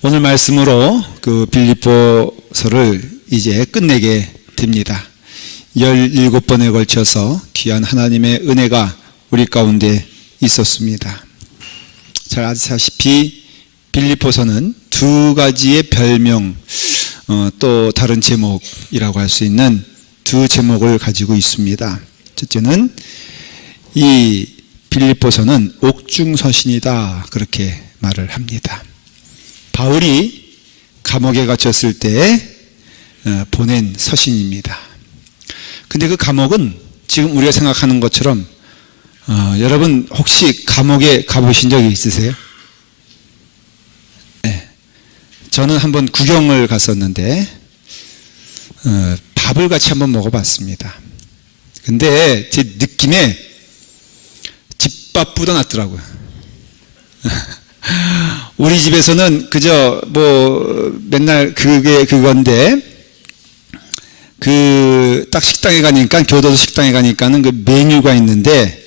오늘 말씀으로 그 빌립보서를 이제 끝내게 됩니다. 17번에 걸쳐서 귀한 하나님의 은혜가 우리 가운데 있었습니다. 잘 아시다시피 빌립보서는 두 가지의 별명, 또 다른 제목이라고 할 수 있는 두 제목을 가지고 있습니다. 첫째는 이 빌립보서는 옥중서신이다, 그렇게 말을 합니다. 바울이 감옥에 갇혔을 때 보낸 서신입니다. 근데 그 감옥은 지금 우리가 생각하는 것처럼 여러분 혹시 감옥에 가보신 적이 있으세요? 네. 저는 한번 구경을 갔었는데 밥을 같이 한번 먹어봤습니다. 근데 제 느낌에 집밥보다 낫더라고요. 우리 집에서는 그저 맨날 그건데 딱 식당에 가니까, 교도소 식당에 가니까는 그 메뉴가 있는데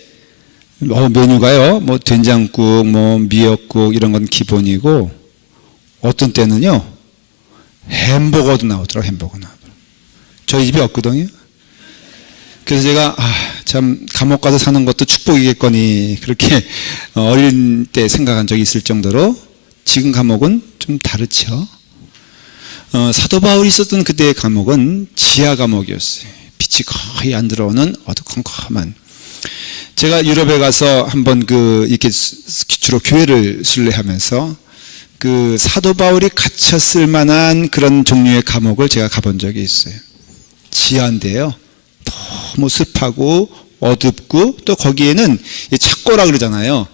메뉴가요, 된장국, 미역국 이런 건 기본이고, 어떤 때는요 햄버거도 나오더라고요. 햄버거 나오더라고요. 저희 집에 없거든요. 그래서 제가 참 감옥 가서 사는 것도 축복이겠거니, 그렇게 어린 때 생각한 적이 있을 정도로 지금 감옥은 좀 다르죠. 사도 바울이 있었던 그때의 감옥은 지하 감옥이었어요. 빛이 거의 안 들어오는 어두컴컴한. 제가 유럽에 가서 한번 이렇게 주로 교회를 순례하면서 그 사도 바울이 갇혔을 만한 그런 종류의 감옥을 제가 가본 적이 있어요. 지하인데요, 너무 습하고 어둡고, 또 거기에는 착고라 그러잖아요.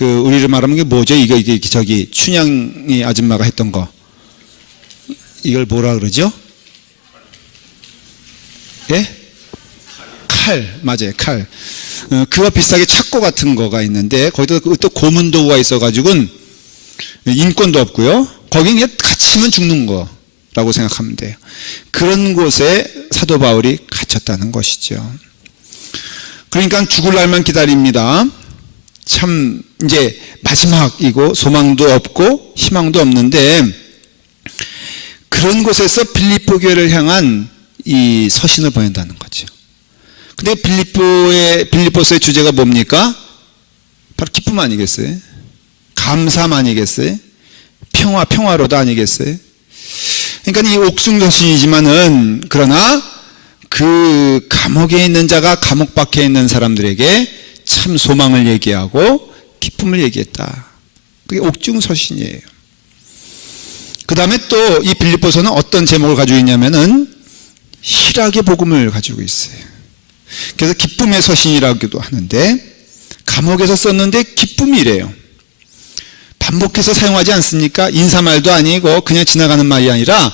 우리를 말하면 이게 뭐죠? 이게 저기 춘향이 아줌마가 했던 거, 이걸 뭐라 그러죠? 예? 칼, 맞아요, 칼. 그와 비슷하게 착고 같은 거가 있는데, 거기다 또 고문도구가 있어가지고 인권도 없고요. 거긴 그냥 갇히면 죽는 거라고 생각하면 돼요. 그런 곳에 사도 바울이 갇혔다는 것이죠. 그러니까 죽을 날만 기다립니다. 참 이제 마지막이고 소망도 없고 희망도 없는데, 그런 곳에서 빌립보 교회를 향한 이 서신을 보낸다는 거죠. 근데 빌립보서의 주제가 뭡니까? 바로 기쁨 아니겠어요? 감사함 아니겠어요? 평화로도 아니겠어요? 그러니까 이 옥중서신이지만은, 그러나 그 감옥에 있는 자가 감옥 밖에 있는 사람들에게 참 소망을 얘기하고 기쁨을 얘기했다. 그게 옥중서신이에요. 그 다음에 또 이 빌립보서는 어떤 제목을 가지고 있냐면은 희락의 복음을 가지고 있어요. 그래서 기쁨의 서신이라고도 하는데, 감옥에서 썼는데 기쁨이래요. 반복해서 사용하지 않습니까? 인사말도 아니고 그냥 지나가는 말이 아니라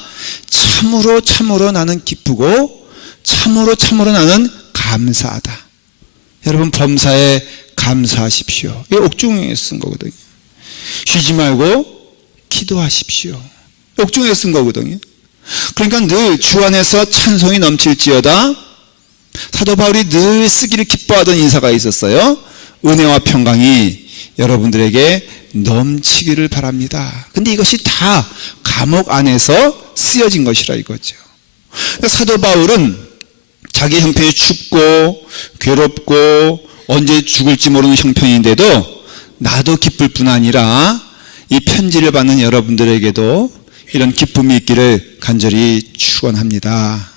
참으로 나는 기쁘고 참으로 나는 감사하다. 여러분, 범사에 감사하십시오. 이게 옥중에 쓴 거거든요. 쉬지 말고 기도하십시오. 옥중에 쓴 거거든요. 그러니까 늘 주 안에서 찬송이 넘칠지어다. 사도 바울이 늘 쓰기를 기뻐하던 인사가 있었어요. 은혜와 평강이 여러분들에게 넘치기를 바랍니다. 근데 이것이 다 감옥 안에서 쓰여진 것이라 이거죠. 그러니까 사도 바울은 자기 형편이 춥고 괴롭고 언제 죽을지 모르는 형편인데도 나도 기쁠 뿐 아니라 이 편지를 받는 여러분들에게도 이런 기쁨이 있기를 간절히 축원합니다.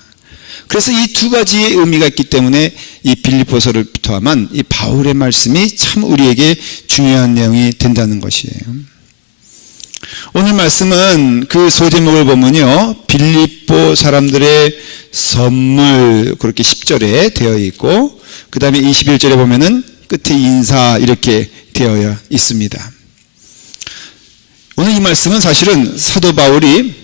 그래서 이 두 가지의 의미가 있기 때문에 이 빌립보서를 포함한 이 바울의 말씀이 참 우리에게 중요한 내용이 된다는 것이에요. 오늘 말씀은 그 소제목을 보면요, 빌립보 사람들의 선물, 그렇게 10절에 되어 있고, 그 다음에 21절에 보면은 끝에 인사, 이렇게 되어 있습니다. 오늘 이 말씀은 사실은 사도 바울이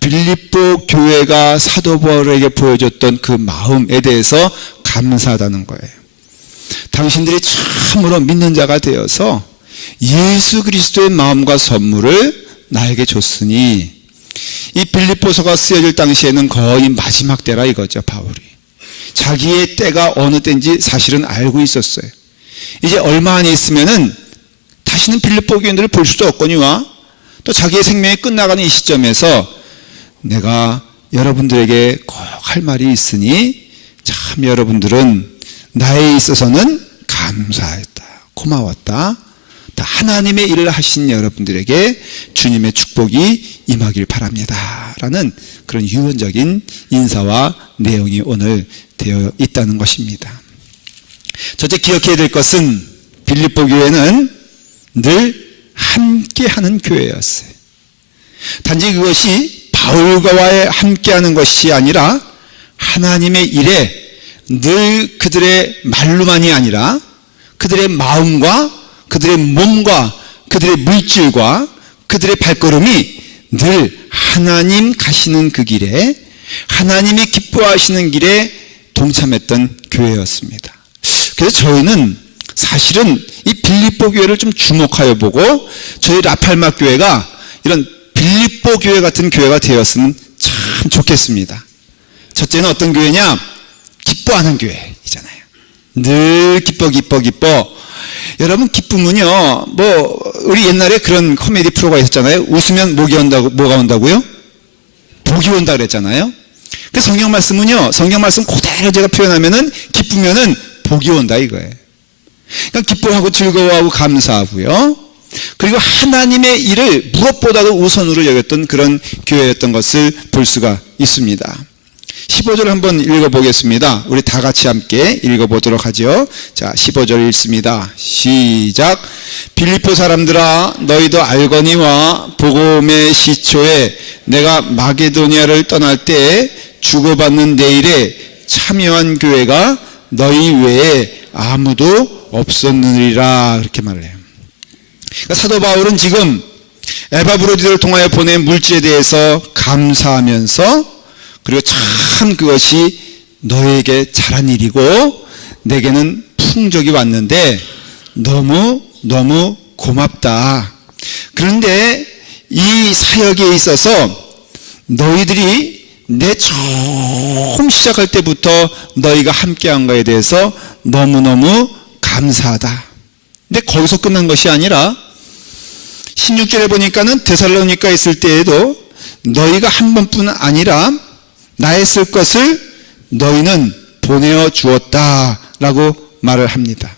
빌립보 교회가 사도 바울에게 보여줬던 그 마음에 대해서 감사하다는 거예요. 당신들이 참으로 믿는 자가 되어서 예수 그리스도의 마음과 선물을 나에게 줬으니, 이 빌립보서가 쓰여질 당시에는 거의 마지막 때라 이거죠. 바울이 자기의 때가 어느 때인지 사실은 알고 있었어요. 이제 얼마 안에 있으면은 다시는 빌립보 교인들을 볼 수도 없거니와 또 자기의 생명이 끝나가는 이 시점에서 내가 여러분들에게 꼭 할 말이 있으니 참 여러분들은 나에 있어서는 감사했다, 고마웠다. 하나님의 일을 하신 여러분들에게 주님의 축복이 임하길 바랍니다 라는 그런 유언적인 인사와 내용이 오늘 되어 있다는 것입니다. 첫째 기억해야 될 것은 빌립보 교회는 늘 함께하는 교회였어요. 단지 그것이 바울과의 함께하는 것이 아니라 하나님의 일에 늘 그들의 말로만이 아니라 그들의 마음과 그들의 몸과 그들의 물질과 그들의 발걸음이 늘 하나님 가시는 그 길에, 하나님이 기뻐하시는 길에 동참했던 교회였습니다. 그래서 저희는 사실은 이 빌립보 교회를 좀 주목하여 보고 저희 라팔마 교회가 이런 빌립보 교회 같은 교회가 되었으면 참 좋겠습니다. 첫째는 어떤 교회냐? 기뻐하는 교회이잖아요. 늘 기뻐. 여러분, 기쁨은요, 우리 옛날에 그런 코미디 프로가 있었잖아요. 웃으면 뭐가 온다고요? 복이 온다 그랬잖아요. 그 성경 말씀은요, 성경 말씀 그대로 제가 표현하면은 기쁘면은 복이 온다 이거예요. 그러니까 기뻐하고 즐거워하고 감사하고요. 그리고 하나님의 일을 무엇보다도 우선으로 여겼던 그런 교회였던 것을 볼 수가 있습니다. 15절 한번 읽어보겠습니다. 우리 다 같이 함께 읽어보도록 하죠. 자, 15절 읽습니다. 시작. 빌립보 사람들아, 너희도 알거니와 복음의 시초에 내가 마게도니아를 떠날 때 주고받는 내 일에 참여한 교회가 너희 외에 아무도 없었느니라, 그렇게 말을 해요. 그러니까 사도 바울은 지금 에바브로디를 통하여 보낸 물질에 대해서 감사하면서, 그리고 참 그것이 너에게 잘한 일이고 내게는 풍족이 왔는데 너무 고맙다. 그런데 이 사역에 있어서 너희들이 내 처음 시작할 때부터 너희가 함께한 것에 대해서 너무너무 감사하다. 근데 거기서 끝난 것이 아니라 16절에 보니까는 데살로니가 있을 때에도 너희가 한 번뿐 아니라 나의 쓸 것을 너희는 보내어 주었다라고 말을 합니다.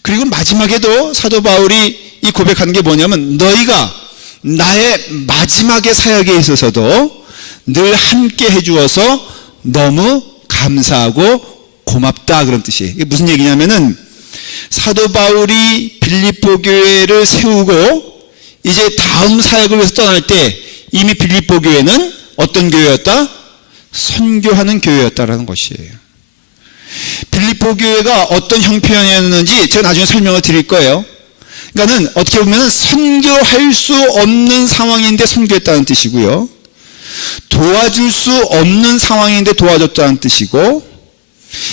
그리고 마지막에도 사도 바울이 이 고백한 게 뭐냐면 너희가 나의 마지막의 사역에 있어서도 늘 함께 해주어서 너무 감사하고 고맙다, 그런 뜻이에요. 이게 무슨 얘기냐면은 사도 바울이 빌립보 교회를 세우고 이제 다음 사역을 위해서 떠날 때 이미 빌립보 교회는 어떤 교회였다? 선교하는 교회였다라는 것이에요. 빌립보 교회가 어떤 형편이었는지 제가 나중에 설명을 드릴 거예요. 그러니까는 어떻게 보면 선교할 수 없는 상황인데 선교했다는 뜻이고요. 도와줄 수 없는 상황인데 도와줬다는 뜻이고,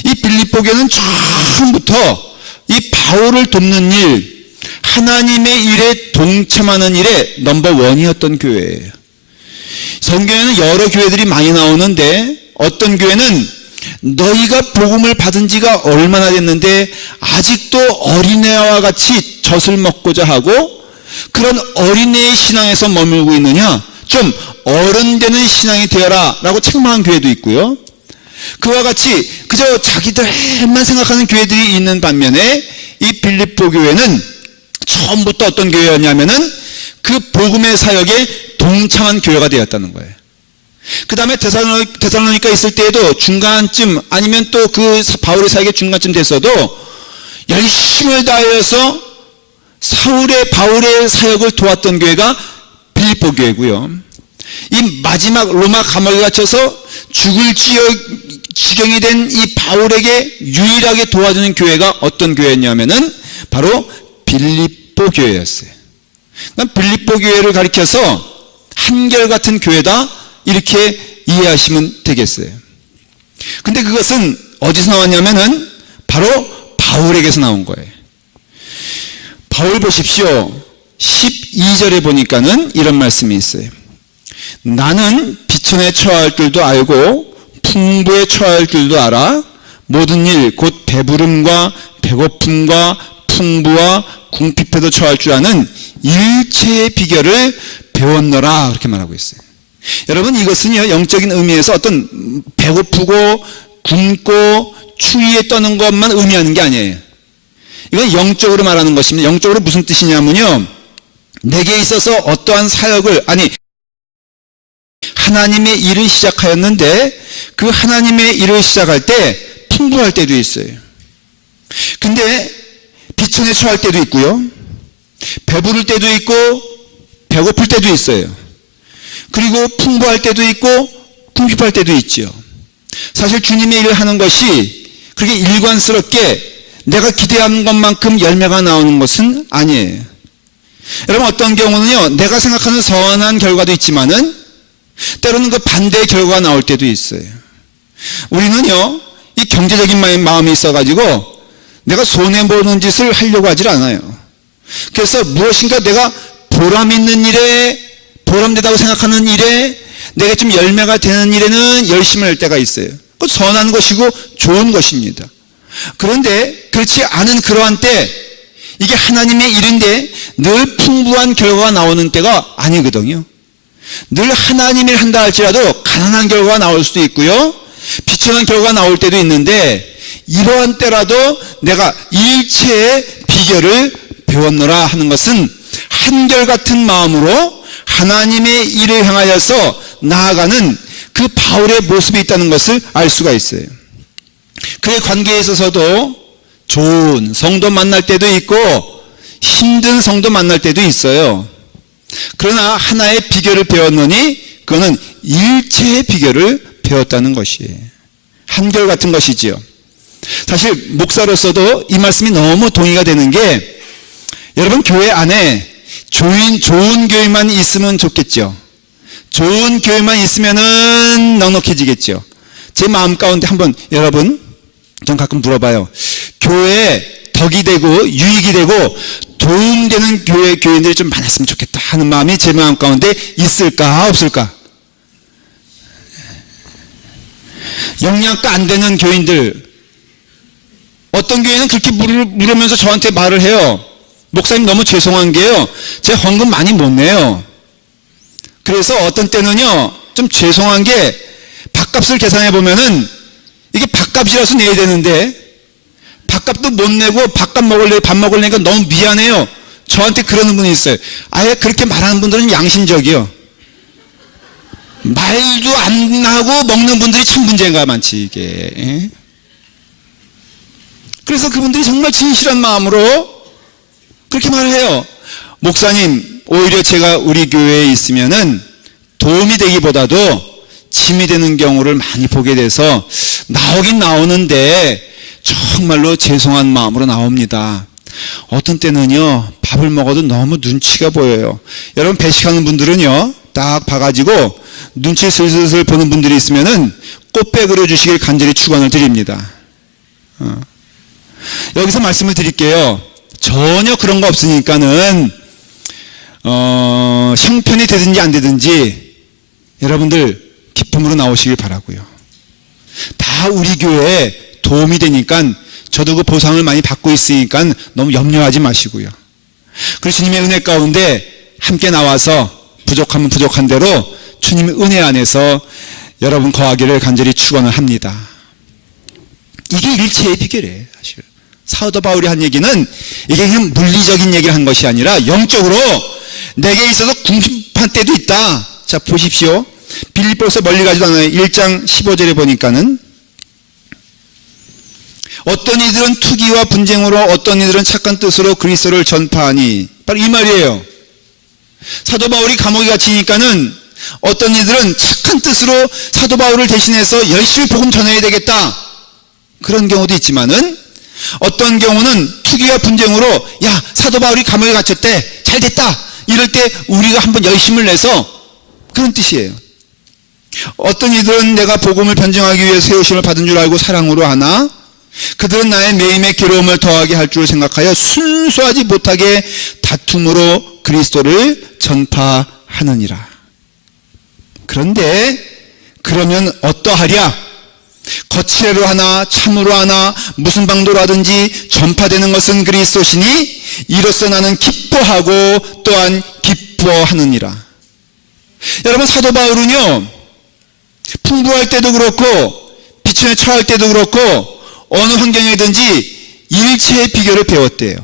이 빌립보 교회는 처음부터 이 바울을 돕는 일, 하나님의 일에 동참하는 일에 넘버원이었던 교회예요. 성경에는 여러 교회들이 많이 나오는데 어떤 교회는 너희가 복음을 받은 지가 얼마나 됐는데 아직도 어린애와 같이 젖을 먹고자 하고 그런 어린애의 신앙에서 머물고 있느냐, 좀 어른되는 신앙이 되어라 라고 책망한 교회도 있고요. 그와 같이 그저 자기들만 생각하는 교회들이 있는 반면에 이 빌립보 교회는 처음부터 어떤 교회였냐면은 그 복음의 사역에 동참한 교회가 되었다는 거예요. 그 다음에 데살로니가 있을 때에도 중간쯤 아니면 또 그 바울의 사역의 중간쯤 됐어도 열심을 다하여서 바울의 사역을 도왔던 교회가 빌립보 교회고요. 이 마지막 로마 감옥에 갇혀서 죽을 지경이 된 이 바울에게 유일하게 도와주는 교회가 어떤 교회였냐면은 바로 빌립보 교회였어요. 그러니까 빌립보 교회를 가리켜서 한결같은 교회다, 이렇게 이해하시면 되겠어요. 근데 그것은 어디서 나왔냐면은 바로 바울에게서 나온 거예요. 바울 보십시오. 12절에 보니까는 이런 말씀이 있어요. 나는 비천에 처할 줄도 알고 풍부에 처할 줄도 알아. 모든 일 곧 배부름과 배고픔과 풍부와 궁핍에도 처할 줄 아는 일체의 비결을 배웠노라 그렇게 말하고 있어요. 여러분 이것은요 영적인 의미에서 어떤 배고프고 굶고 추위에 떠는 것만 의미하는 게 아니에요. 이건 영적으로 말하는 것입니다. 영적으로 무슨 뜻이냐면요, 내게 있어서 어떠한 사역을, 아니 하나님의 일을 시작하였는데 그 하나님의 일을 시작할 때 풍부할 때도 있어요. 근데 비천에 처할 때도 있고요, 배부를 때도 있고 배고플 때도 있어요. 그리고 풍부할 때도 있고 궁핍할 때도 있죠. 사실 주님의 일을 하는 것이 그렇게 일관스럽게 내가 기대하는 것만큼 열매가 나오는 것은 아니에요. 여러분 어떤 경우는요, 내가 생각하는 선한 결과도 있지만은 때로는 그 반대의 결과가 나올 때도 있어요. 우리는요 이 경제적인 마음이 있어가지고 내가 손해보는 짓을 하려고 하질 않아요. 그래서 무엇인가 내가 보람 있는 일에, 보람되다고 생각하는 일에, 내가 좀 열매가 되는 일에는 열심히 할 때가 있어요. 그건 선한 것이고 좋은 것입니다. 그런데 그렇지 않은 그러한 때, 이게 하나님의 일인데 늘 풍부한 결과가 나오는 때가 아니거든요. 늘 하나님의 일 한다 할지라도 가난한 결과가 나올 수도 있고요, 비천한 결과가 나올 때도 있는데, 이러한 때라도 내가 일체의 비결을 배웠노라 하는 것은 한결같은 마음으로 하나님의 일을 향하여서 나아가는 그 바울의 모습이 있다는 것을 알 수가 있어요. 그의 관계에 있어서도 좋은 성도 만날 때도 있고 힘든 성도 만날 때도 있어요. 그러나 하나의 비결을 배웠느니 그거는 일체의 비결을 배웠다는 것이에요. 한결같은 것이지요. 사실 목사로서도 이 말씀이 너무 동의가 되는 게, 여러분 교회 안에 좋은 교회만 있으면 좋겠죠. 좋은 교회만 있으면은 넉넉해지겠죠. 제 마음 가운데 한번 여러분 전 가끔 물어봐요. 교회에 덕이 되고 유익이 되고 도움되는 교인들이 좀 많았으면 좋겠다 하는 마음이 제 마음 가운데 있을까 없을까? 영양가 안 되는 교인들, 어떤 교회는 그렇게 물으면서 저한테 말을 해요. 목사님 너무 죄송한 게요, 제가 헌금 많이 못 내요. 그래서 어떤 때는요 좀 죄송한 게, 밥값을 계산해 보면은 이게 밥값이라서 내야 되는데 밥값도 못 내고 밥 먹으려니까 너무 미안해요. 저한테 그러는 분이 있어요. 아예 그렇게 말하는 분들은 양심적이요. 말도 안 하고 먹는 분들이 참 문제가 많지 이게. 그래서 그분들이 정말 진실한 마음으로 그렇게 말을 해요. 목사님, 오히려 제가 우리 교회에 있으면은 도움이 되기보다도 짐이 되는 경우를 많이 보게 돼서 나오긴 나오는데 정말로 죄송한 마음으로 나옵니다. 어떤 때는요 밥을 먹어도 너무 눈치가 보여요. 여러분 배식하는 분들은요 딱 봐가지고 눈치 슬슬 보는 분들이 있으면은 꽃배 그려주시길 간절히 축원을 드립니다. 여기서 말씀을 드릴게요. 전혀 그런 거 없으니까는 형편이 되든지 안 되든지 여러분들 기쁨으로 나오시길 바라고요. 다 우리 교회에 도움이 되니까 저도 그 보상을 많이 받고 있으니까 너무 염려하지 마시고요. 그래서 주님의 은혜 가운데 함께 나와서 부족하면 부족한 대로 주님의 은혜 안에서 여러분 거하기를 간절히 축원을 합니다. 이게 일체의 비결이에요. 사실 사도 바울이 한 얘기는 이게 그냥 물리적인 얘기를 한 것이 아니라 영적으로 내게 있어서 궁핍한 때도 있다. 자 보십시오. 빌립보서 멀리 가지도 않아요. 1장 15절에 보니까는 어떤 이들은 투기와 분쟁으로, 어떤 이들은 착한 뜻으로 그리스도를 전파하니, 바로 이 말이에요. 사도 바울이 감옥에 갇히니까는 어떤 이들은 착한 뜻으로 사도 바울을 대신해서 열심히 복음 전해야 되겠다, 그런 경우도 있지만은 어떤 경우는 투기와 분쟁으로 야 사도 바울이 감옥에 갇혔대, 잘 됐다, 이럴 때 우리가 한번 열심을 내서, 그런 뜻이에요. 어떤 이들은 내가 복음을 변증하기 위해 세우심을 받은 줄 알고 사랑으로 하나, 그들은 나의 매임의 괴로움을 더하게 할 줄 생각하여 순수하지 못하게 다툼으로 그리스도를 전파하느니라. 그런데 그러면 어떠하랴? 거칠애로 하나 참으로 하나 무슨 방도로 하든지 전파되는 것은 그리스도시니 이로써 나는 기뻐하고 또한 기뻐하느니라. 여러분, 사도 바울은요, 풍부할 때도 그렇고 비천에 처할 때도 그렇고 어느 환경이든지 일체의 비결을 배웠대요.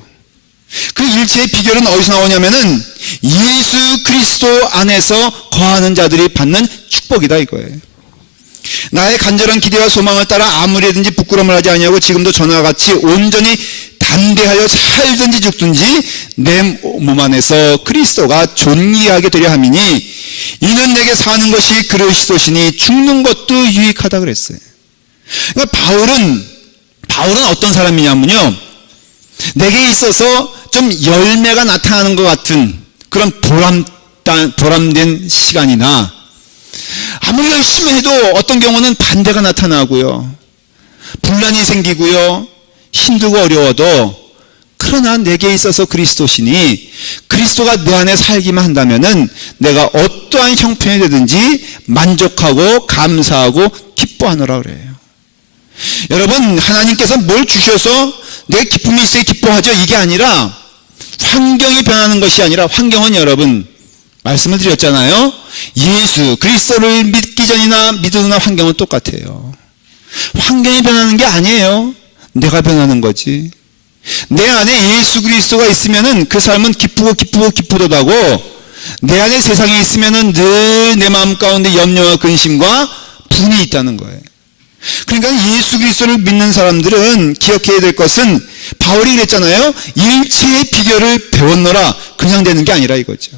그 일체의 비결은 어디서 나오냐면은 예수 그리스도 안에서 거하는 자들이 받는 축복이다 이거예요. 나의 간절한 기대와 소망을 따라 아무리든지 부끄러움을 하지 아니하고 지금도 전와 같이 온전히 담대하여 살든지 죽든지 내 몸 안에서 그리스도가 존귀하게 되려 함이니 이는 내게 사는 것이 그리스도시니 죽는 것도 유익하다 그랬어요. 그러니까 바울은 어떤 사람이냐면요, 내게 있어서 좀 열매가 나타나는 것 같은 그런 보람된 시간이나 아무리 열심히 해도 어떤 경우는 반대가 나타나고요, 분란이 생기고요, 힘들고 어려워도 그러나 내게 있어서 그리스도시니 그리스도가 내 안에 살기만 한다면은 내가 어떠한 형편이 되든지 만족하고 감사하고 기뻐하노라 그래요. 여러분, 하나님께서 뭘 주셔서 내 기쁨이 있어야 기뻐하죠, 이게 아니라 환경이 변하는 것이 아니라, 환경은 여러분 말씀을 드렸잖아요, 예수 그리스도를 믿기 전이나 믿으나 환경은 똑같아요. 환경이 변하는 게 아니에요, 내가 변하는 거지. 내 안에 예수 그리스도가 있으면은 그 삶은 기쁘도다고, 내 안에 세상에 있으면은 늘 내 마음 가운데 염려와 근심과 분이 있다는 거예요. 그러니까 예수 그리스도를 믿는 사람들은 기억해야 될 것은, 바울이 그랬잖아요, 일체의 비결을 배웠노라, 그냥 되는 게 아니라 이거죠.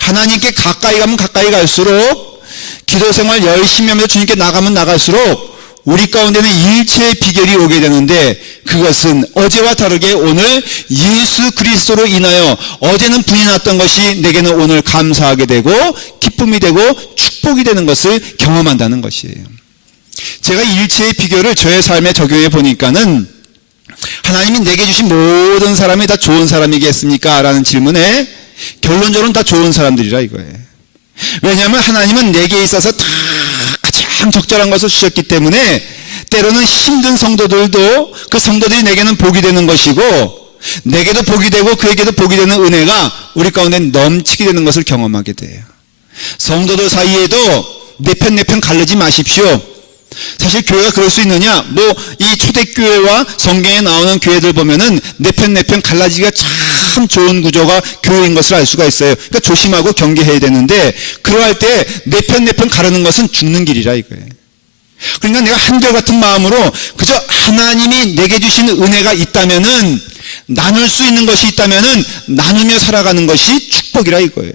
하나님께 가까이 가면 가까이 갈수록, 기도 생활 열심히 하면서 주님께 나가면 나갈수록 우리 가운데는 일체의 비결이 오게 되는데, 그것은 어제와 다르게 오늘 예수 그리스도로 인하여 어제는 분이 났던 것이 내게는 오늘 감사하게 되고 기쁨이 되고 축복이 되는 것을 경험한다는 것이에요. 제가 일체의 비결을 저의 삶에 적용해 보니까는, 하나님이 내게 주신 모든 사람이 다 좋은 사람이겠습니까? 라는 질문에 결론적으로는 다 좋은 사람들이라 이거예요. 왜냐하면 하나님은 내게 있어서 다 가장 적절한 것을 주셨기 때문에, 때로는 힘든 성도들도 그 성도들이 내게는 복이 되는 것이고, 내게도 복이 되고 그에게도 복이 되는 은혜가 우리 가운데 넘치게 되는 것을 경험하게 돼요. 성도들 사이에도 내 편 가르지 마십시오. 사실 교회가 그럴 수 있느냐, 이 초대교회와 성경에 나오는 교회들 보면은 내 편 갈라지기가 참 좋은 구조가 교회인 것을 알 수가 있어요. 그러니까 조심하고 경계해야 되는데, 그러할 때 내 편 가르는 것은 죽는 길이라 이거예요. 그러니까 내가 한결같은 마음으로 그저 하나님이 내게 주신 은혜가 있다면은, 나눌 수 있는 것이 있다면은 나누며 살아가는 것이 축복이라 이거예요.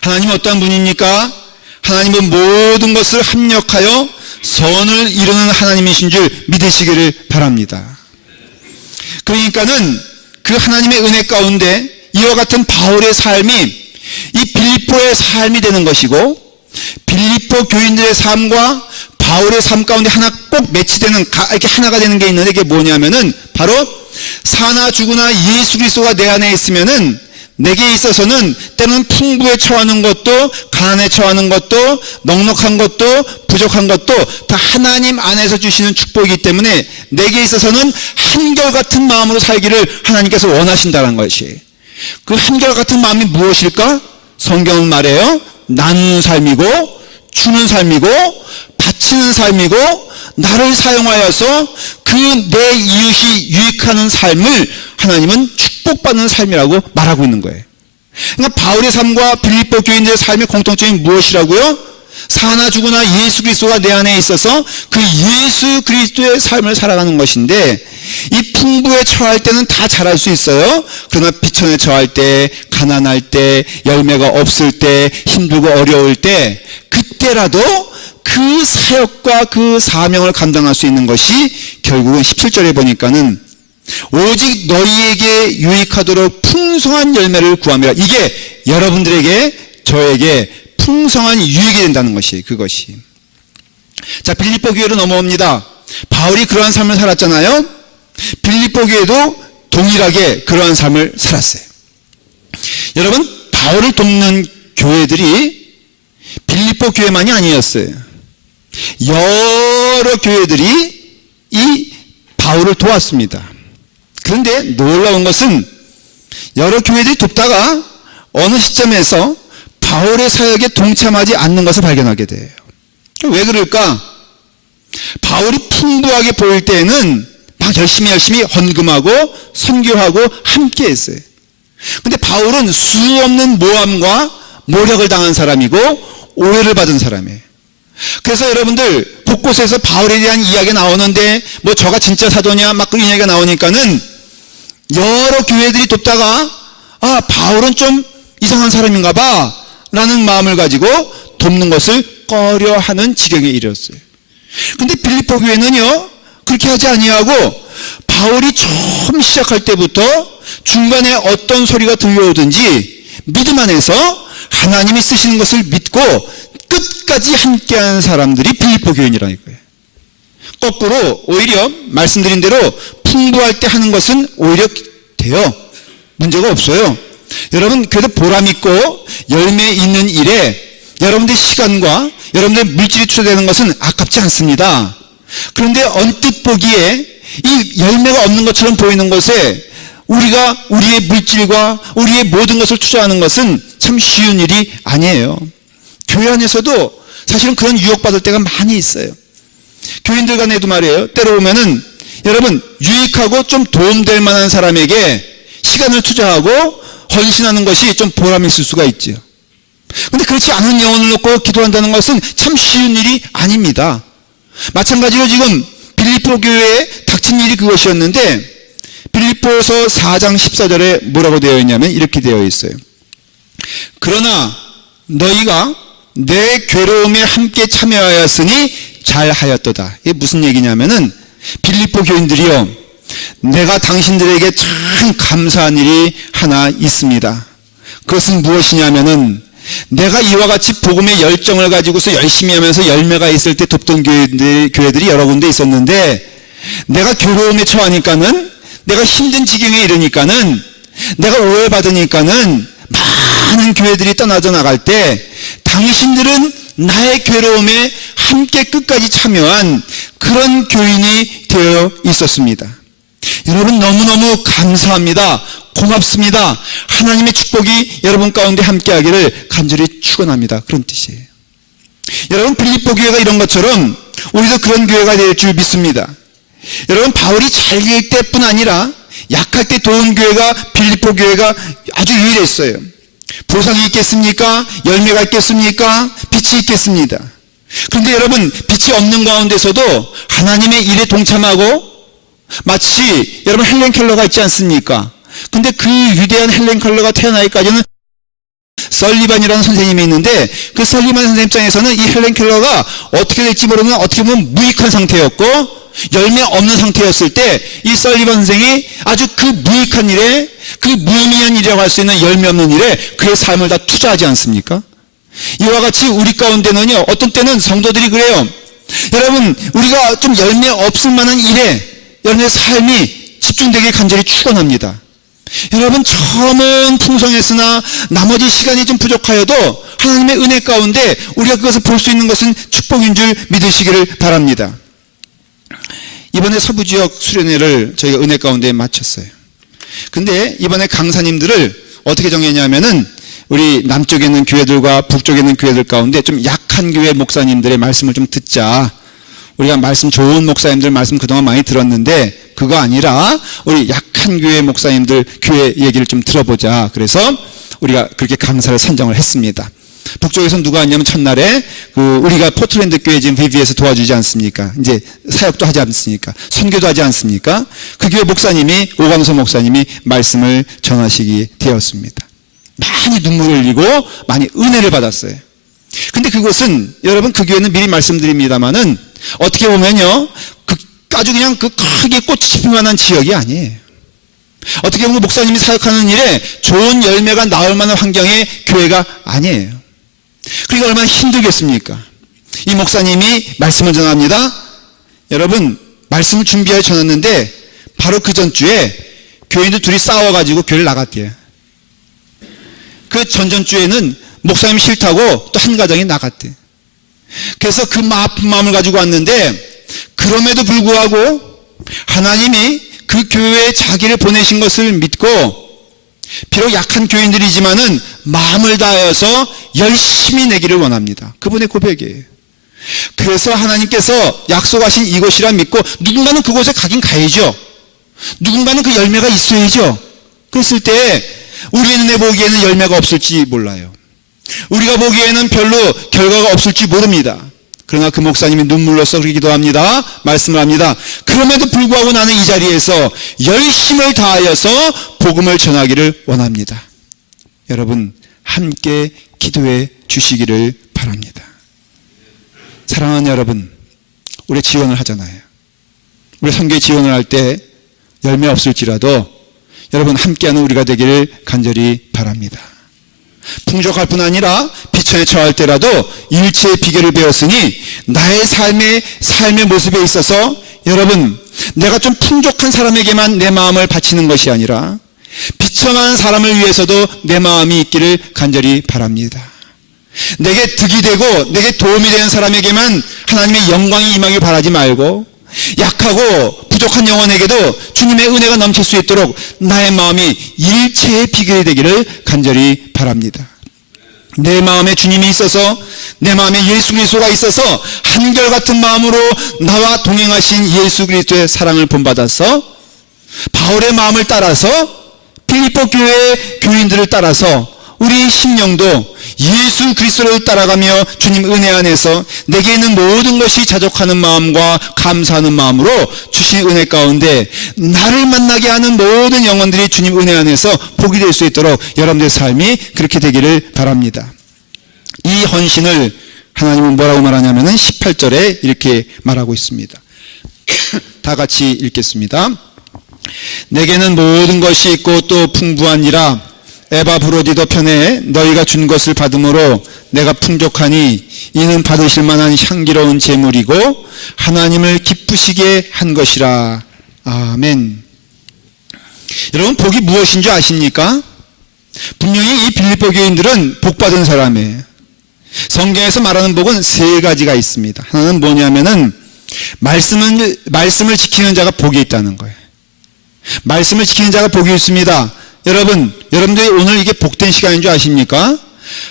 하나님은 어떠한 분입니까? 하나님은 모든 것을 합력하여 선을 이루는 하나님이신 줄 믿으시기를 바랍니다. 그러니까는 그 하나님의 은혜 가운데 이와 같은 바울의 삶이 이 빌립보의 삶이 되는 것이고, 빌립보 교인들의 삶과 바울의 삶 가운데 하나 꼭 매치되는, 이렇게 하나가 되는 게 있는데, 이게 뭐냐면은 바로 사나 죽으나 예수 그리스도가 내 안에 있으면은 내게 있어서는 때로는 풍부에 처하는 것도, 가난에 처하는 것도, 넉넉한 것도, 부족한 것도 다 하나님 안에서 주시는 축복이기 때문에 내게 있어서는 한결같은 마음으로 살기를 하나님께서 원하신다는 것이, 그 한결같은 마음이 무엇일까? 성경은 말해요, 나누는 삶이고 주는 삶이고 바치는 삶이고, 나를 사용하여서 그 내 이웃이 유익하는 삶을 하나님은 축복받는 삶이라고 말하고 있는 거예요. 그러니까 바울의 삶과 빌립보 교인들의 삶의 공통점이 무엇이라고요? 사나 죽으나 예수 그리스도가 내 안에 있어서 그 예수 그리스도의 삶을 살아가는 것인데, 이 풍부에 처할 때는 다 잘할 수 있어요. 그러나 비천에 처할 때, 가난할 때, 열매가 없을 때, 힘들고 어려울 때, 그때라도 그 사역과 그 사명을 감당할 수 있는 것이 결국은 17절에 보니까는 오직 너희에게 유익하도록 풍성한 열매를 구함이라. 이게 여러분들에게, 저에게 풍성한 유익이 된다는 것이에요. 그것이. 자, 빌립보 교회로 넘어옵니다. 바울이 그러한 삶을 살았잖아요. 빌립보 교회도 동일하게 그러한 삶을 살았어요. 여러분, 바울을 돕는 교회들이 빌립보 교회만이 아니었어요. 여러 교회들이 이 바울을 도왔습니다. 그런데 놀라운 것은 여러 교회들이 돕다가 어느 시점에서 바울의 사역에 동참하지 않는 것을 발견하게 돼요. 왜 그럴까? 바울이 풍부하게 보일 때에는 막 열심히 헌금하고 선교하고 함께 했어요. 근데 바울은 수 없는 모함과 모략을 당한 사람이고 오해를 받은 사람이에요. 그래서 여러분들 곳곳에서 바울에 대한 이야기가 나오는데 뭐 저가 진짜 사도냐 막 그런 이야기가 나오니까는 여러 교회들이 돕다가 바울은 좀 이상한 사람인가 봐 라는 마음을 가지고 돕는 것을 꺼려하는 지경에 이르렀어요. 근데 빌립보 교회는요 그렇게 하지 아니하고 바울이 처음 시작할 때부터 중간에 어떤 소리가 들려오든지 믿음 안에서 하나님이 쓰시는 것을 믿고 끝까지 함께하는 사람들이 빌립보 교인이라는 거예요. 거꾸로 오히려 말씀드린 대로 풍부할 때 하는 것은 오히려 돼요. 문제가 없어요. 여러분 그래도 보람있고 열매 있는 일에 여러분들의 시간과 여러분들의 물질이 투자되는 것은 아깝지 않습니다. 그런데 언뜻 보기에 이 열매가 없는 것처럼 보이는 것에 우리가 우리의 물질과 우리의 모든 것을 투자하는 것은 참 쉬운 일이 아니에요. 교회 안에서도 사실은 그런 유혹받을 때가 많이 있어요. 교인들 간에도 말이에요. 때로 보면은 여러분 유익하고 좀 도움될 만한 사람에게 시간을 투자하고 헌신하는 것이 좀 보람이 있을 수가 있죠. 근데 그렇지 않은 영혼을 놓고 기도한다는 것은 참 쉬운 일이 아닙니다. 마찬가지로 지금 빌립보 교회에 닥친 일이 그것이었는데 빌립보서 4장 14절에 뭐라고 되어 있냐면 이렇게 되어 있어요. 그러나 너희가 내 괴로움에 함께 참여하였으니 잘하였도다. 이게 무슨 얘기냐면은 빌립보 교인들이요 내가 당신들에게 참 감사한 일이 하나 있습니다. 그것은 무엇이냐면은 내가 이와 같이 복음의 열정을 가지고서 열심히 하면서 열매가 있을 때 돕던 교회들이 여러 군데 있었는데 내가 괴로움에 처하니까는 내가 힘든 지경에 이르니까는 내가 오해받으니까는 많은 교회들이 떠나져 나갈 때 당신들은 나의 괴로움에 함께 끝까지 참여한 그런 교인이 되어 있었습니다. 여러분 너무너무 감사합니다. 고맙습니다. 하나님의 축복이 여러분 가운데 함께하기를 간절히 축원합니다. 그런 뜻이에요. 여러분 빌립보 교회가 이런 것처럼 우리도 그런 교회가 될 줄 믿습니다. 여러분 바울이 잘 될 때뿐 아니라 약할 때 도운 교회가 빌립보 교회가 아주 유일했어요. 보상이 있겠습니까? 열매가 있겠습니까? 빛이 있겠습니다. 그런데 여러분 빛이 없는 가운데서도 하나님의 일에 동참하고 마치 여러분 헬렌 켈러가 있지 않습니까? 근데 그 위대한 헬렌 켈러가 태어나기까지는 설리반이라는 선생님이 있는데 그 설리반 선생님 입장에서는 이 헬렌 켈러가 어떻게 될지 모르는 어떻게 보면 무익한 상태였고 열매 없는 상태였을 때 이 설리반 선생이 아주 그 무익한 일에 그 무의미한 일이라고 할 수 있는 열매 없는 일에 그의 삶을 다 투자하지 않습니까? 이와 같이 우리 가운데는요 어떤 때는 성도들이 그래요. 여러분 우리가 좀 열매 없을 만한 일에 여러분의 삶이 집중되길 간절히 축원합니다. 여러분 처음은 풍성했으나 나머지 시간이 좀 부족하여도 하나님의 은혜 가운데 우리가 그것을 볼 수 있는 것은 축복인 줄 믿으시기를 바랍니다. 이번에 서부지역 수련회를 저희가 은혜 가운데 마쳤어요. 근데 이번에 강사님들을 어떻게 정했냐면은 우리 남쪽에 있는 교회들과 북쪽에 있는 교회들 가운데 좀 약한 교회 목사님들의 말씀을 좀 듣자. 우리가 말씀 좋은 목사님들 말씀 그동안 많이 들었는데 그거 아니라 우리 약한 교회 목사님들 교회 얘기를 좀 들어보자. 그래서 우리가 그렇게 강사를 선정을 했습니다. 북쪽에서 누가 왔냐면 첫날에 우리가 포틀랜드 교회 지금 VB에서 도와주지 않습니까? 이제 사역도 하지 않습니까? 선교도 하지 않습니까? 그 교회 목사님이 오광서 목사님이 말씀을 전하시게 되었습니다. 많이 눈물을 흘리고 많이 은혜를 받았어요. 근데 그것은 여러분 그 교회는 미리 말씀드립니다만은 어떻게 보면요 아주 그냥 그 크게 꽃이 피울 만한 지역이 아니에요. 어떻게 보면 목사님이 사역하는 일에 좋은 열매가 나올 만한 환경의 교회가 아니에요. 그러니까 얼마나 힘들겠습니까? 이 목사님이 말씀을 전합니다. 여러분 말씀을 준비하여 전했는데 바로 그 전주에 교인들 둘이 싸워가지고 교회를 나갔대요. 그 전전주에는 목사님 싫다고 또 한 가정이 나갔대. 그래서 그 아픈 마음을 가지고 왔는데, 그럼에도 불구하고 하나님이 그 교회에 자기를 보내신 것을 믿고, 비록 약한 교인들이지만은 마음을 다하여서 열심히 내기를 원합니다. 그분의 고백이에요. 그래서 하나님께서 약속하신 이곳이라 믿고, 누군가는 그곳에 가긴 가야죠. 누군가는 그 열매가 있어야죠. 그랬을 때 우리의 눈에 보기에는 열매가 없을지 몰라요. 우리가 보기에는 별로 결과가 없을지 모릅니다. 그러나 그 목사님이 눈물로써 그렇게 기도합니다. 말씀을 합니다. 그럼에도 불구하고 나는 이 자리에서 열심을 다하여서 복음을 전하기를 원합니다. 여러분, 함께 기도해 주시기를 바랍니다. 사랑하는 여러분, 우리 지원을 하잖아요. 우리 선교에 지원을 할 때 열매 없을지라도 여러분 함께하는 우리가 되기를 간절히 바랍니다. 풍족할 뿐 아니라 비천에 처할 때라도 일체의 비결을 배웠으니 나의 삶의 모습에 있어서 여러분, 내가 좀 풍족한 사람에게만 내 마음을 바치는 것이 아니라 비천한 사람을 위해서도 내 마음이 있기를 간절히 바랍니다. 내게 득이 되고 내게 도움이 되는 사람에게만 하나님의 영광이 임하길 바라지 말고, 약하고 부족한 영혼에게도 주님의 은혜가 넘칠 수 있도록 나의 마음이 일체의 비결이 되기를 간절히 바랍니다. 내 마음에 주님이 있어서, 내 마음에 예수 그리스도가 있어서 한결같은 마음으로 나와 동행하신 예수 그리스도의 사랑을 본받아서 바울의 마음을 따라서 빌립보 교회의 교인들을 따라서 우리 심령도 예수 그리스도를 따라가며 주님 은혜 안에서 내게 있는 모든 것이 자족하는 마음과 감사하는 마음으로 주신 은혜 가운데 나를 만나게 하는 모든 영혼들이 주님 은혜 안에서 복이 될 수 있도록 여러분들의 삶이 그렇게 되기를 바랍니다. 이 헌신을 하나님은 뭐라고 말하냐면은 18절에 이렇게 말하고 있습니다. 다 같이 읽겠습니다. 내게는 모든 것이 있고 또 풍부하니라. 에바브로디도 편에 너희가 준 것을 받음으로 내가 풍족하니 이는 받으실 만한 향기로운 제물이고 하나님을 기쁘시게 한 것이라. 아멘. 여러분, 복이 무엇인 줄 아십니까? 분명히 이 빌립보 교인들은 복받은 사람이에요. 성경에서 말하는 복은 세 가지가 있습니다. 하나는 뭐냐면은 말씀을 지키는 자가 복이 있다는 거예요. 말씀을 지키는 자가 복이 있습니다. 여러분들이 오늘 이게 복된 시간인 줄 아십니까?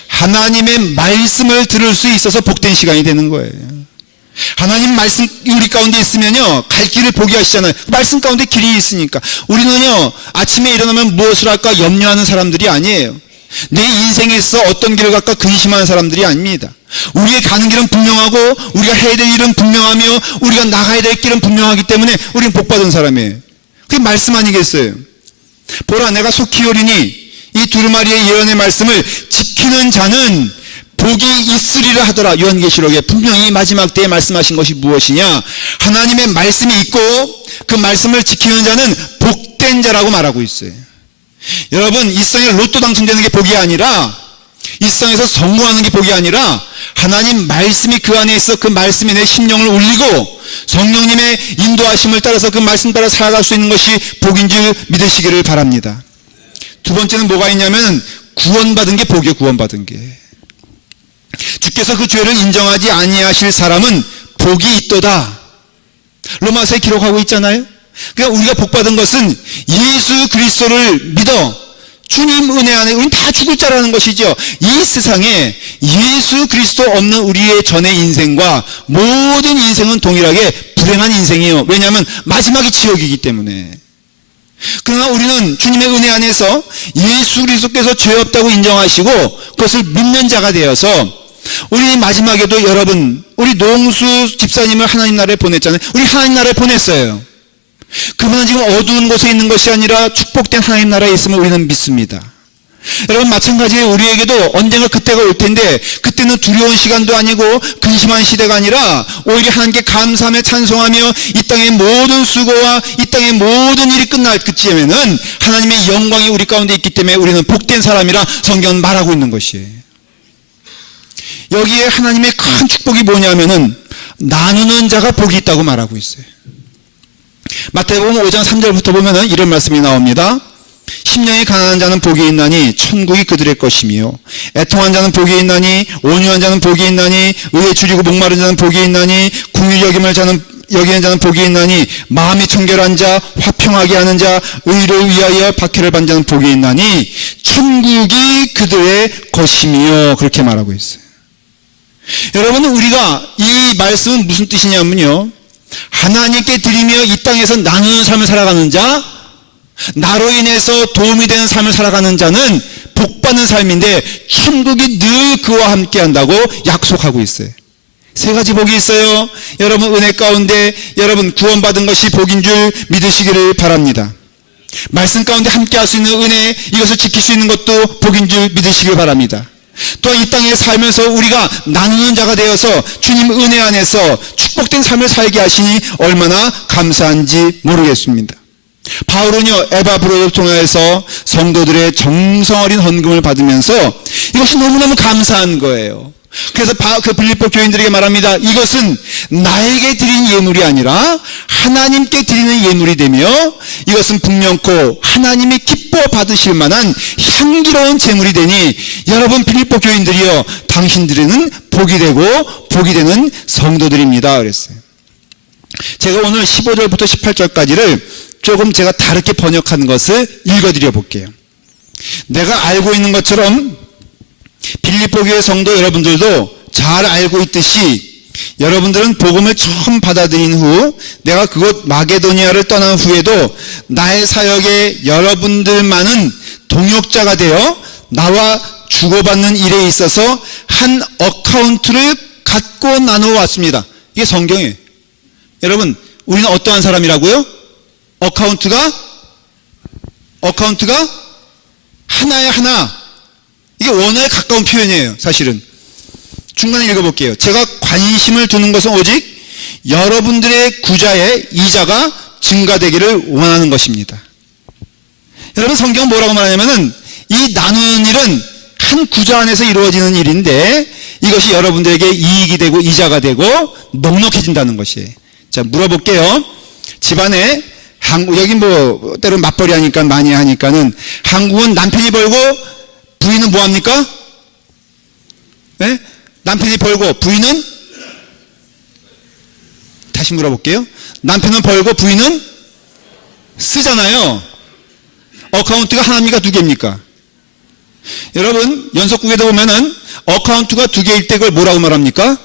하나님의 말씀을 들을 수 있어서 복된 시간이 되는 거예요. 하나님 말씀 우리 가운데 있으면요, 갈 길을 보게 하시잖아요. 말씀 가운데 길이 있으니까. 우리는요, 아침에 일어나면 무엇을 할까 염려하는 사람들이 아니에요. 내 인생에서 어떤 길을 갈까 근심하는 사람들이 아닙니다. 우리의 가는 길은 분명하고 우리가 해야 될 일은 분명하며 우리가 나가야 될 길은 분명하기 때문에 우리는 복받은 사람이에요. 그게 말씀 아니겠어요? 보라, 내가 속히 오리니 이 두루마리의 예언의 말씀을 지키는 자는 복이 있으리라 하더라. 요한계시록에 분명히 마지막 때에 말씀하신 것이 무엇이냐? 하나님의 말씀이 있고 그 말씀을 지키는 자는 복된 자라고 말하고 있어요. 여러분, 이 세상에 로또 당첨되는 게 복이 아니라, 이 세상에서 성공하는 게 복이 아니라 하나님 말씀이 그 안에 있어 그 말씀이 내 심령을 울리고 성령님의 인도하심을 따라서 그 말씀 따라 살아갈 수 있는 것이 복인 줄 믿으시기를 바랍니다. 두 번째는 뭐가 있냐면 구원받은 게 복이에요. 구원받은 게. 주께서 그 죄를 인정하지 아니하실 사람은 복이 있도다. 로마서에 기록하고 있잖아요. 그러니까 우리가 복받은 것은 예수 그리스도를 믿어 주님 은혜 안에 우리는 다 죽을 자라는 것이죠. 이 세상에 예수 그리스도 없는 우리의 전의 인생과 모든 인생은 동일하게 불행한 인생이에요. 왜냐하면 마지막이 지옥이기 때문에. 그러나 우리는 주님의 은혜 안에서 예수 그리스도께서 죄 없다고 인정하시고 그것을 믿는 자가 되어서 우리 마지막에도 여러분, 우리 농수 집사님을 하나님 나라에 보냈잖아요. 우리 하나님 나라에 보냈어요. 그분은 지금 어두운 곳에 있는 것이 아니라 축복된 하나님 나라에 있음을 우리는 믿습니다. 여러분, 마찬가지로 우리에게도 언젠가 그때가 올 텐데 그때는 두려운 시간도 아니고 근심한 시대가 아니라 오히려 하나님께 감사하며 찬송하며 이 땅의 모든 수고와 이 땅의 모든 일이 끝날 그쯤에는 하나님의 영광이 우리 가운데 있기 때문에 우리는 복된 사람이라 성경은 말하고 있는 것이에요. 여기에 하나님의 큰 축복이 뭐냐면은 나누는 자가 복이 있다고 말하고 있어요. 마태복음 5장 3절부터 보면은 이런 말씀이 나옵니다. 심령이 가난한 자는 복이 있나니 천국이 그들의 것이며 애통한 자는 복이 있나니 온유한 자는 복이 있나니 의에 줄이고 목마른 자는 복이 있나니 궁휼 여기는 자는 복이 있나니 마음이 청결한 자 화평하게 하는 자 의를 위하여 박해를 받는 자는 복이 있나니 천국이 그들의 것이며 그렇게 말하고 있어요. 여러분, 우리가 이 말씀은 무슨 뜻이냐면요, 하나님께 드리며 이 땅에서 나누는 삶을 살아가는 자, 나로 인해서 도움이 되는 삶을 살아가는 자는 복받는 삶인데 천국이 늘 그와 함께 한다고 약속하고 있어요. 세 가지 복이 있어요. 여러분, 은혜 가운데 여러분 구원받은 것이 복인 줄 믿으시기를 바랍니다. 말씀 가운데 함께 할 수 있는 은혜, 이것을 지킬 수 있는 것도 복인 줄 믿으시길 바랍니다. 또한 이 땅에 살면서 우리가 나누는 자가 되어서 주님 은혜 안에서 축복된 삶을 살게 하시니 얼마나 감사한지 모르겠습니다. 바울은요, 에바브로를 통해서 성도들의 정성 어린 헌금을 받으면서 이것이 너무너무 감사한 거예요. 그래서 그 빌립보 교인들에게 말합니다. 이것은 나에게 드린 예물이 아니라 하나님께 드리는 예물이 되며 이것은 분명코 하나님이 기뻐 받으실 만한 향기로운 제물이 되니 여러분 빌립보 교인들이여 당신들에는 복이 되고 복이 되는 성도들입니다 그랬어요. 제가 오늘 15절부터 18절까지를 조금 제가 다르게 번역한 것을 읽어드려 볼게요. 내가 알고 있는 것처럼 빌립보 교회 성도 여러분들도 잘 알고 있듯이 여러분들은 복음을 처음 받아들인 후 내가 그곳 마게도니아를 떠난 후에도 나의 사역에 여러분들만은 동역자가 되어 나와 주고받는 일에 있어서 한 어카운트를 갖고 나누어 왔습니다. 이게 성경이에요. 여러분, 우리는 어떠한 사람이라고요? 어카운트가 하나에 하나. 이게 원어에 가까운 표현이에요. 사실은 중간에 읽어볼게요. 제가 관심을 두는 것은 오직 여러분들의 구자의 이자가 증가되기를 원하는 것입니다. 여러분, 성경은 뭐라고 말하냐면은 이 나누는 일은 한 구자 안에서 이루어지는 일인데 이것이 여러분들에게 이익이 되고 이자가 되고 넉넉해진다는 것이에요. 자, 물어볼게요. 집안에 여기 뭐 때로 맞벌이 하니까 많이 하니까는 한국은 남편이 벌고 부인은 뭐합니까? 네? 남편이 벌고 부인은? 다시 물어볼게요. 남편은 벌고 부인은? 쓰잖아요. 어카운트가 하나입니까? 두 개입니까? 여러분, 연속국에도 보면은 어카운트가 두 개일 때 그걸 뭐라고 말합니까?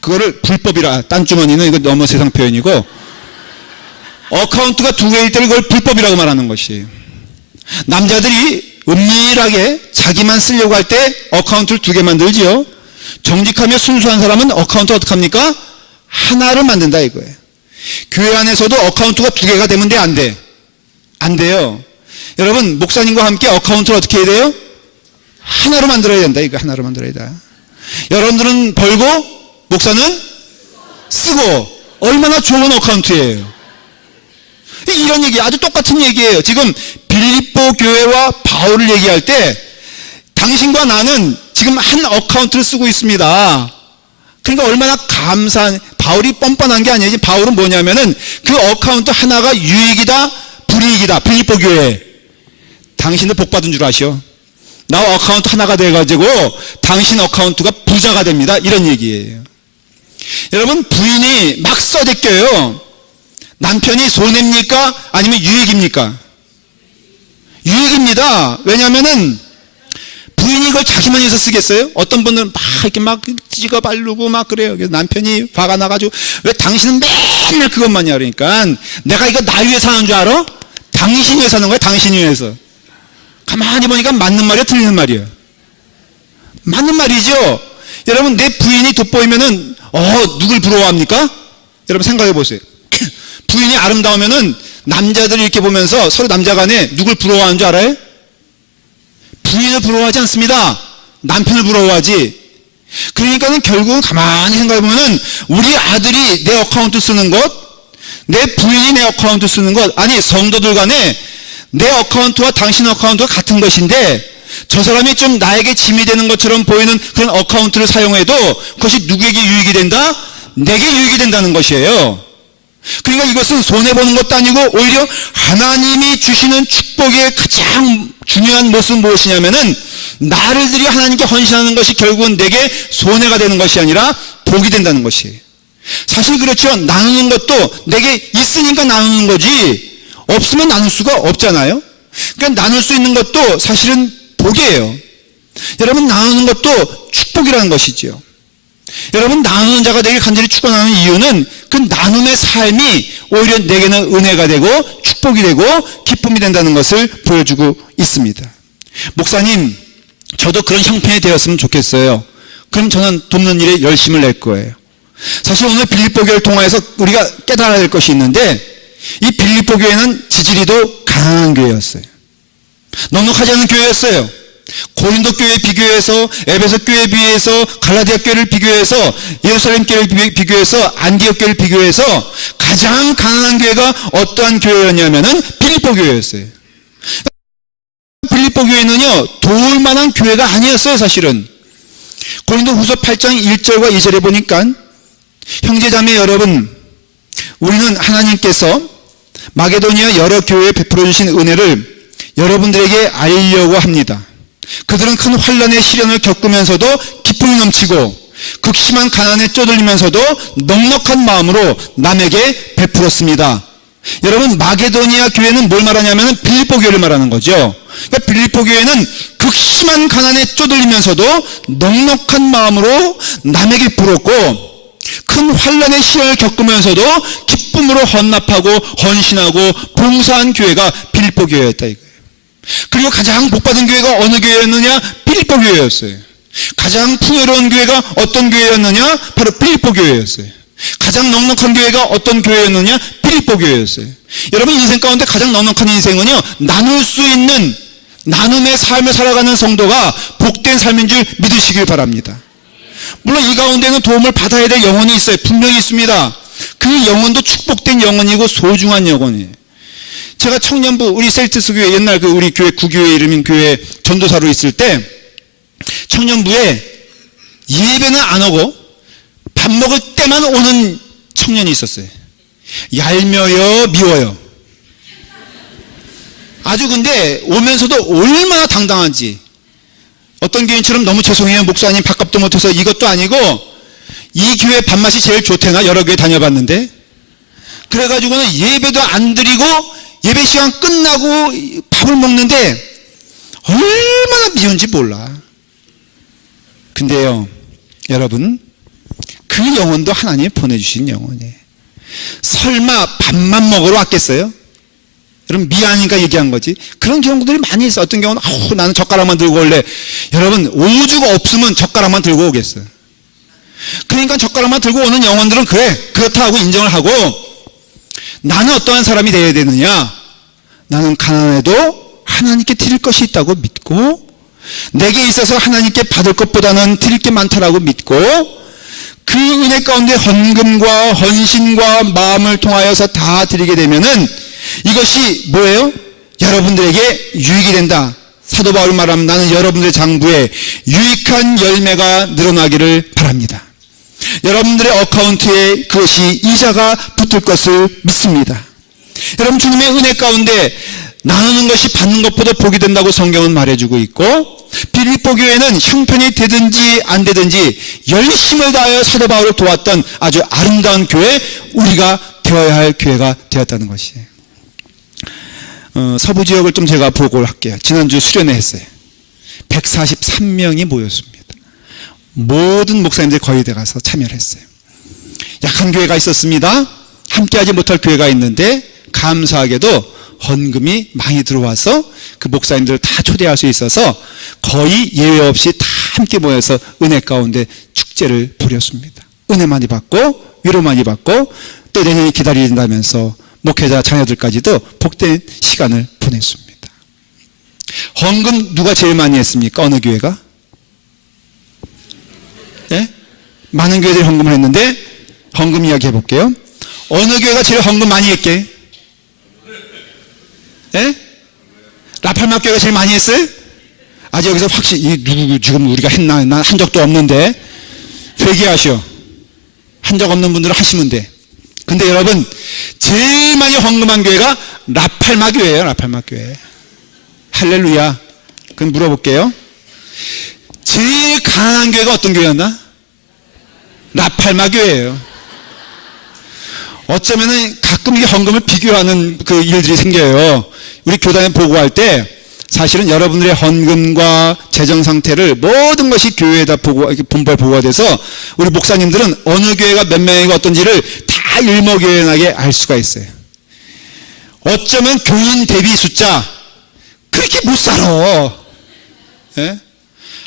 그거를 불법이라, 딴 주머니는 이거 너무 세상 표현이고, 어카운트가 두 개일 때 그걸 불법이라고 말하는 것이에요. 남자들이 은밀하게 자기만 쓰려고 할 때 어카운트를 두 개 만들지요. 정직하며 순수한 사람은 어카운트 어떻게 합니까? 하나를 만든다 이거예요. 교회 안에서도 어카운트가 두 개가 되면 돼, 안 돼? 안 돼요. 여러분, 목사님과 함께 어카운트를 어떻게 해야 돼요? 하나로 만들어야 된다. 이거 하나로 만들어야 돼. 여러분들은 벌고 목사는 쓰고 얼마나 좋은 어카운트예요. 이런 얘기, 아주 똑같은 얘기예요. 지금 빌립보 교회와 바울을 얘기할 때 당신과 나는 지금 한 어카운트를 쓰고 있습니다. 그러니까 얼마나 감사한, 바울이 뻔뻔한 게 아니지. 바울은 뭐냐면은 그 어카운트 하나가 유익이다 불이익이다. 빌립보 교회, 당신도 복받은 줄 아시오. 나와 어카운트 하나가 돼가지고 당신 어카운트가 부자가 됩니다. 이런 얘기예요. 여러분, 부인이 막 써대껴요. 남편이 손해입니까? 아니면 유익입니까? 유익입니다. 왜냐면은 부인이 이걸 자기만 해서 쓰겠어요? 어떤 분들은 막 이렇게 막 찍어 바르고 막 그래요. 그래서 남편이 화가 나가지고 왜 당신은 맨날 그것만이야? 그러니까 내가 이거 나 위해서 하는 줄 알아? 당신 위해서 하는 거야. 당신 위해서. 가만히 보니까 맞는 말이야, 틀리는 말이야? 맞는 말이죠. 여러분, 내 부인이 돋보이면은 누굴 부러워합니까? 여러분 생각해 보세요. 부인이 아름다우면은 남자들이 이렇게 보면서 서로 남자 간에 누굴 부러워하는 줄 알아요? 부인을 부러워하지 않습니다. 남편을 부러워하지. 그러니까는 결국은 가만히 생각해 보면은 우리 아들이 내 어카운트 쓰는 것, 내 부인이 내 어카운트 쓰는 것, 아니 성도들 간에 내 어카운트와 당신 어카운트가 같은 것인데 저 사람이 좀 나에게 짐이 되는 것처럼 보이는 그런 어카운트를 사용해도 그것이 누구에게 유익이 된다? 내게 유익이 된다는 것이에요. 그러니까 이것은 손해보는 것도 아니고 오히려 하나님이 주시는 축복의 가장 중요한 모습은 무엇이냐면은 나를 들여 하나님께 헌신하는 것이 결국은 내게 손해가 되는 것이 아니라 복이 된다는 것이에요. 사실 그렇죠. 나누는 것도 내게 있으니까 나누는 거지 없으면 나눌 수가 없잖아요. 그러니까 나눌 수 있는 것도 사실은 복이에요. 여러분 나누는 것도 축복이라는 것이지요. 여러분 나누는 자가 되길 간절히 축원하는 이유는 그 나눔의 삶이 오히려 내게는 은혜가 되고 축복이 되고 기쁨이 된다는 것을 보여주고 있습니다. 목사님, 저도 그런 형편이 되었으면 좋겠어요. 그럼 저는 돕는 일에 열심을 낼 거예요. 사실 오늘 빌립보 교회를 통해서 우리가 깨달아야 될 것이 있는데 이 빌립보 교회는 지지리도 강한 교회였어요. 넉넉하지 않은 교회였어요. 고린도 교회에 비교해서 에베소 교회에 비해서 갈라디아 교회를 비교해서 예루살렘 교회를 비교해서 안디옥 교회를 비교해서 가장 가난한 교회가 어떠한 교회였냐면은 빌립보 교회였어요. 빌립보 교회는요 도울 만한 교회가 아니었어요. 사실은 고린도 후서 8장 1절과 2절에 보니까 형제자매 여러분, 우리는 하나님께서 마게도니아 여러 교회에 베풀어 주신 은혜를 여러분들에게 알려고 합니다. 그들은 큰 환난의 시련을 겪으면서도 기쁨이 넘치고 극심한 가난에 쪼들리면서도 넉넉한 마음으로 남에게 베풀었습니다. 여러분 마게도니아 교회는 뭘 말하냐면 빌립보 교회를 말하는 거죠. 그러니까 빌립보 교회는 극심한 가난에 쪼들리면서도 넉넉한 마음으로 남에게 베풀었고 큰 환난의 시련을 겪으면서도 기쁨으로 헌납하고 헌신하고 봉사한 교회가 빌립보 교회였다 이거예요. 그리고 가장 복받은 교회가 어느 교회였느냐? 빌립보 교회였어요. 가장 풍요로운 교회가 어떤 교회였느냐? 바로 빌립보 교회였어요. 가장 넉넉한 교회가 어떤 교회였느냐? 빌립보 교회였어요. 여러분 인생 가운데 가장 넉넉한 인생은요 나눌 수 있는 나눔의 삶을 살아가는 성도가 복된 삶인 줄 믿으시길 바랍니다. 물론 이 가운데는 도움을 받아야 될 영혼이 있어요. 분명히 있습니다. 그 영혼도 축복된 영혼이고 소중한 영혼이에요. 제가 청년부 우리 셀트스 교회 옛날 그 우리 교회 구교회 이름인 교회 전도사로 있을 때 청년부에 예배는 안 오고 밥 먹을 때만 오는 청년이 있었어요. 얄며요 미워요. 아주 근데 오면서도 얼마나 당당한지 어떤 교인처럼 너무 죄송해요 목사님 밥값도 못해서 이것도 아니고 이 교회 밥맛이 제일 좋대나 여러 교회 다녀봤는데 그래가지고는 예배도 안 드리고 예배 시간 끝나고 밥을 먹는데 얼마나 미운지 몰라. 근데요 여러분 그 영혼도 하나님이 보내주신 영혼이에요. 설마 밥만 먹으러 왔겠어요? 여러분 미안하니까 얘기한 거지. 그런 경우들이 많이 있어. 어떤 경우는 나는 젓가락만 들고 올래. 여러분 오주가 없으면 젓가락만 들고 오겠어요. 그러니까 젓가락만 들고 오는 영혼들은 그래 그렇다 하고 인정을 하고 나는 어떠한 사람이 되어야 되느냐? 나는 가난해도 하나님께 드릴 것이 있다고 믿고 내게 있어서 하나님께 받을 것보다는 드릴 게 많다라고 믿고 그 은혜 가운데 헌금과 헌신과 마음을 통하여서 다 드리게 되면은 이것이 뭐예요? 여러분들에게 유익이 된다. 사도 바울 말하면 나는 여러분들의 장부에 유익한 열매가 늘어나기를 바랍니다. 여러분들의 어카운트에 그것이 이자가 붙을 것을 믿습니다. 여러분 주님의 은혜 가운데 나누는 것이 받는 것보다 복이 된다고 성경은 말해주고 있고 빌립보 교회는 형편이 되든지 안 되든지 열심을 다하여 사도 바울을 도왔던 아주 아름다운 교회 우리가 되어야 할 교회가 되었다는 것이에요. 서부 지역을 좀 제가 보고를 할게요. 지난주 수련회 했어요. 143명이 모였습니다. 모든 목사님들이 거의 다 가서 참여를 했어요. 약한 교회가 있었습니다. 함께하지 못할 교회가 있는데 감사하게도 헌금이 많이 들어와서 그 목사님들을 다 초대할 수 있어서 거의 예외 없이 다 함께 모여서 은혜 가운데 축제를 벌였습니다. 은혜 많이 받고 위로 많이 받고 또 내년이 기다린다면서 목회자 자녀들까지도 복된 시간을 보냈습니다. 헌금 누가 제일 많이 했습니까? 어느 교회가? 예? 많은 교회들이 헌금을 했는데 헌금 이야기 해볼게요. 어느 교회가 제일 헌금 많이 했게? 예? 라팔마 교회가 제일 많이 했어요? 아직 여기서 확실히 누구 지금 우리가 했나? 난 한 적도 없는데 회개하시오. 한 적 없는 분들은 하시면 돼. 근데 여러분, 제일 많이 헌금한 교회가 라팔마 교회예요. 라팔마 교회. 할렐루야. 그럼 물어볼게요. 제일 가난한 교회가 어떤 교회였나? 라팔마 교회예요. 어쩌면은 가끔 이 헌금을 비교하는 그 일들이 생겨요. 우리 교단에 보고할 때 사실은 여러분들의 헌금과 재정 상태를 모든 것이 교회에다 본부에 보고가 돼서 우리 목사님들은 어느 교회가 몇 명이고 어떤지를 다 일목요연하게 알 수가 있어요. 어쩌면 교인 대비 숫자 그렇게 못 살아. 예?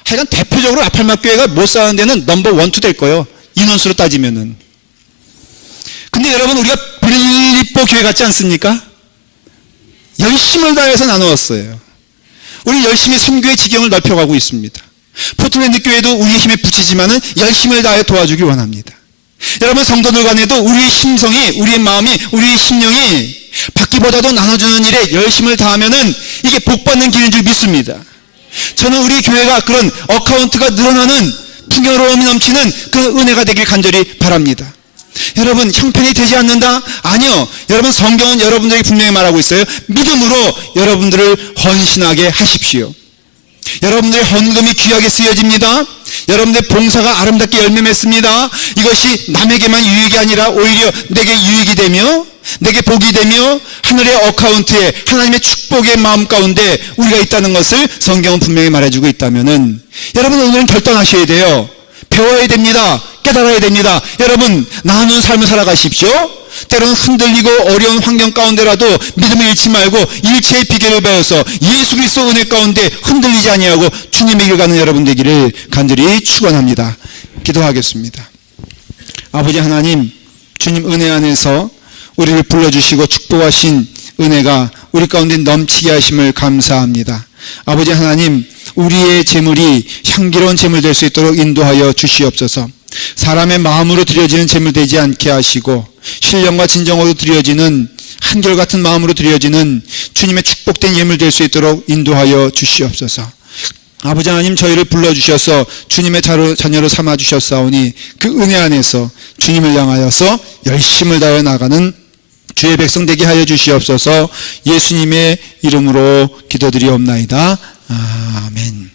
하여간 대표적으로 라팔마 교회가 못 사는 데는 넘버 1, 2 될 거예요. 인원수로 따지면은. 근데 여러분, 우리가 빌립보 교회 같지 않습니까? 열심을 다해서 나누었어요. 우리 열심히 선교의 지경을 넓혀가고 있습니다. 포틀랜드 교회도 우리의 힘에 부치지만은 열심을 다해 도와주기 원합니다. 여러분, 성도들 간에도 우리의 심성이, 우리의 마음이, 우리의 심령이 받기보다도 나눠주는 일에 열심을 다하면은 이게 복받는 길인 줄 믿습니다. 저는 우리 교회가 그런 어카운트가 늘어나는 풍요로움이 넘치는 그 은혜가 되길 간절히 바랍니다. 여러분, 형편이 되지 않는다? 아니요. 여러분, 성경은 여러분들에게 분명히 말하고 있어요. 믿음으로 여러분들을 헌신하게 하십시오. 여러분들의 헌금이 귀하게 쓰여집니다. 여러분들의 봉사가 아름답게 열매 맺습니다. 이것이 남에게만 유익이 아니라 오히려 내게 유익이 되며 내게 복이 되며 하늘의 어카운트에 하나님의 축복의 마음 가운데 우리가 있다는 것을 성경은 분명히 말해주고 있다면은 여러분, 오늘은 결단하셔야 돼요. 배워야 됩니다. 깨달아야 됩니다. 여러분, 나누는 삶을 살아가십시오. 때로는 흔들리고 어려운 환경 가운데라도 믿음을 잃지 말고 일체의 비결을 배워서 예수 그리스도 은혜 가운데 흔들리지 아니하고 주님의 길 가는 여러분 되기를 간절히 축원합니다. 기도하겠습니다. 아버지 하나님, 주님 은혜 안에서 우리를 불러주시고 축복하신 은혜가 우리 가운데 넘치게 하심을 감사합니다. 아버지 하나님, 우리의 재물이 향기로운 재물 될 수 있도록 인도하여 주시옵소서. 사람의 마음으로 드려지는 재물 되지 않게 하시고 신령과 진정으로 드려지는 한결같은 마음으로 드려지는 주님의 축복된 예물 될 수 있도록 인도하여 주시옵소서. 아버지 하나님, 저희를 불러주셔서 주님의 자녀로 삼아주셨사오니 그 은혜 안에서 주님을 향하여서 열심을 다해 나가는 주의 백성 되게 하여 주시옵소서. 예수님의 이름으로 기도드리옵나이다. 아멘.